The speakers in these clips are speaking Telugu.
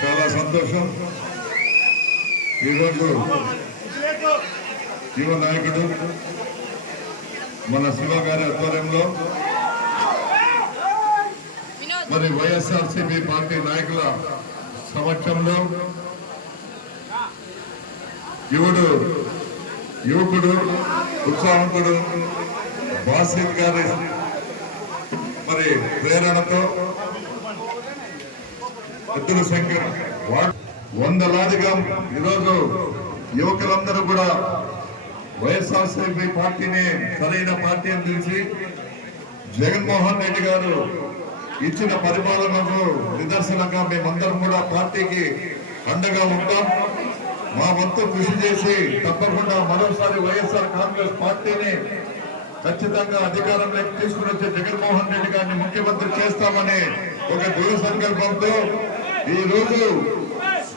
చాలా సంతోషం. ఈరోజు యువ నాయకుడు మన శివ గారి ఆధ్వర్యంలో మరి వైఎస్ఆర్సీపీ పార్టీ నాయకుల సమక్షంలో యువకుడు ఉత్సాహవంతుడు బాసిత్ గారి మరి ప్రేరణతో ఎద్దుల సంఖ్య వందలాదిగా ఈరోజు యువకులందరూ కూడా వైఎస్ఆర్సీపీ పార్టీని సరైన పార్టీ అని తెలిసి జగన్మోహన్ రెడ్డి గారు ఇచ్చిన పరిపాలనకు నిదర్శనంగా మేమందరం కూడా పార్టీకి అండగా ఉంటాం. మా వంతు కృషి చేసి తప్పకుండా మరోసారి వైఎస్ఆర్ కాంగ్రెస్ పార్టీని ఖచ్చితంగా అధికారంలోకి తీసుకుని వచ్చే జగన్మోహన్ రెడ్డి గారిని ముఖ్యమంత్రి చేస్తామని ఒక దృఢ సంకల్పంతో ఈ రోజు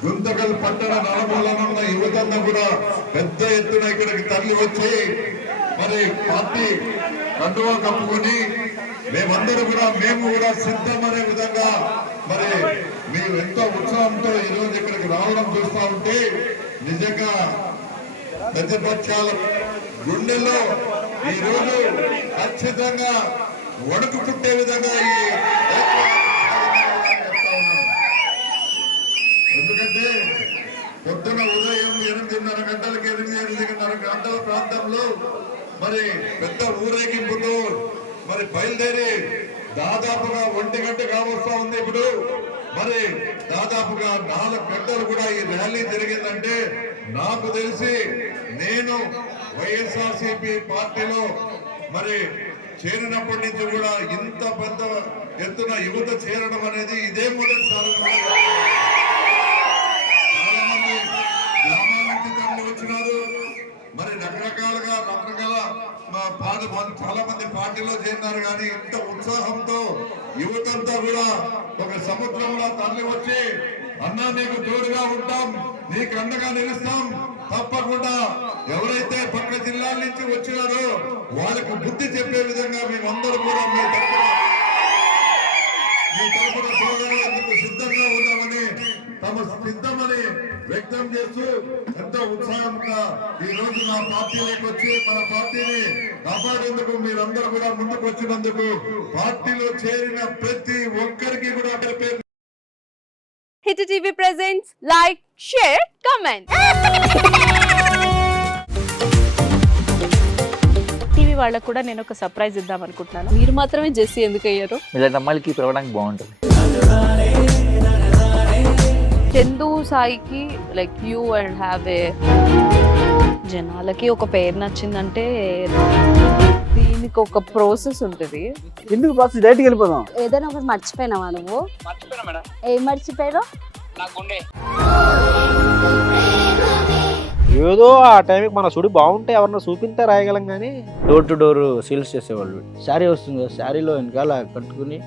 గుంతకల్ పట్టణ నలుమూలనున్న యువతంతా కూడా పెద్ద ఎత్తున ఇక్కడికి తరలి వచ్చి మరి పార్టీ కండువా కప్పుకొని మేము కూడా సిద్ధమనే విధంగా మరి మేము ఎంతో ఉత్సాహంతో ఈ రోజు ఇక్కడికి రావడం చూస్తా ఉంటే నిజంగా ప్రతిపక్షాల గుండెల్లో ఈ రోజు ఖచ్చితంగా వణుకు పుట్టే విధంగా ఎందుకంటే పొద్దున ఉదయం 8:30 గంటలకి 8:30 గంటల ప్రాంతంలో మరి పెద్ద ఊరేగింపుతో మరి బయలుదేరి దాదాపుగా 1 గంట కావస్తా ఉంది. ఇప్పుడు మరి దాదాపుగా 4 గంటలు కూడా ఈ ర్యాలీ జరిగిందంటే నాకు తెలిసి నేను వైఎస్ఆర్సీపీ పార్టీలో మరి చేరినప్పటి నుంచి కూడా ఇంత పెద్ద ఎత్తున యువత చేరడం అనేది ఇదే మొదటిసారి. చాలా మంది గ్రామాల నుంచి తరలి వచ్చినారు. మరి రకరకాల చాలా మంది పార్టీలో చేరినారు. కానీ ఇంత ఉత్సాహంతో యువతంతా కూడా ఒక సముద్రంలో తరలి వచ్చి అన్నా నీకు తోడుగా ఉంటాం, నీకు అండగా నిలుస్తాం, తప్పకుండా ఎవరైతే పక్క జిల్లాల నుంచి వచ్చినారో వాళ్ళకు బుద్ధి చెప్పే విధంగా మేమందరూ కూడా మీ తరపున పోరాడేందుకు సిద్ధంగా ఉన్నామని సిద్ధమని వ్యక్తం చేస్తూ ఎంతో ఉత్సాహంగా ఈ రోజు నా పార్టీలోకి వచ్చి మన పార్టీని కాపాడేందుకు మీరందరూ కూడా ముందుకు వచ్చినందుకు పార్టీలో చేరిన ప్రతి ఒక్కరికి కూడా పేరు hit TV presents like, share, comment. TV వాళ్ళకు కూడా నేను ఒక సర్ప్రైజ్ ఇద్దాం అనుకుంటున్నాను. మీరు మాత్రమే జెస్సీ ఎందుకు అయ్యారు? ఇలాంటి అమ్మాయిలకి పిలవడానికి బాగుంటుంది. చందు సాయికి like you and have a జనాలకి ఒక పేరు నచ్చిందంటే దీనికి ఒక ప్రాసెస్ ఉంటుంది. ఎందుకు ప్రాసెస్? డైరెక్ట్‌గా వెళ్ళిపోదాం. ఏదైనా ఒకటి మర్చిపోయినావా నువ్వు? మర్చిపోయినా మేడం. ఏం మర్చిపోయావు? నా గుండె. ఏదో ఆ టైంకి మన సుడి బాగుంటే ఎవరన్నా చూపిస్తే రాయగలం. కానీ డోర్ టు డోర్ సేల్స్ చేసేవాళ్ళు. శారీ వస్తుంది, శారీలో వెనకాల కట్టుకుని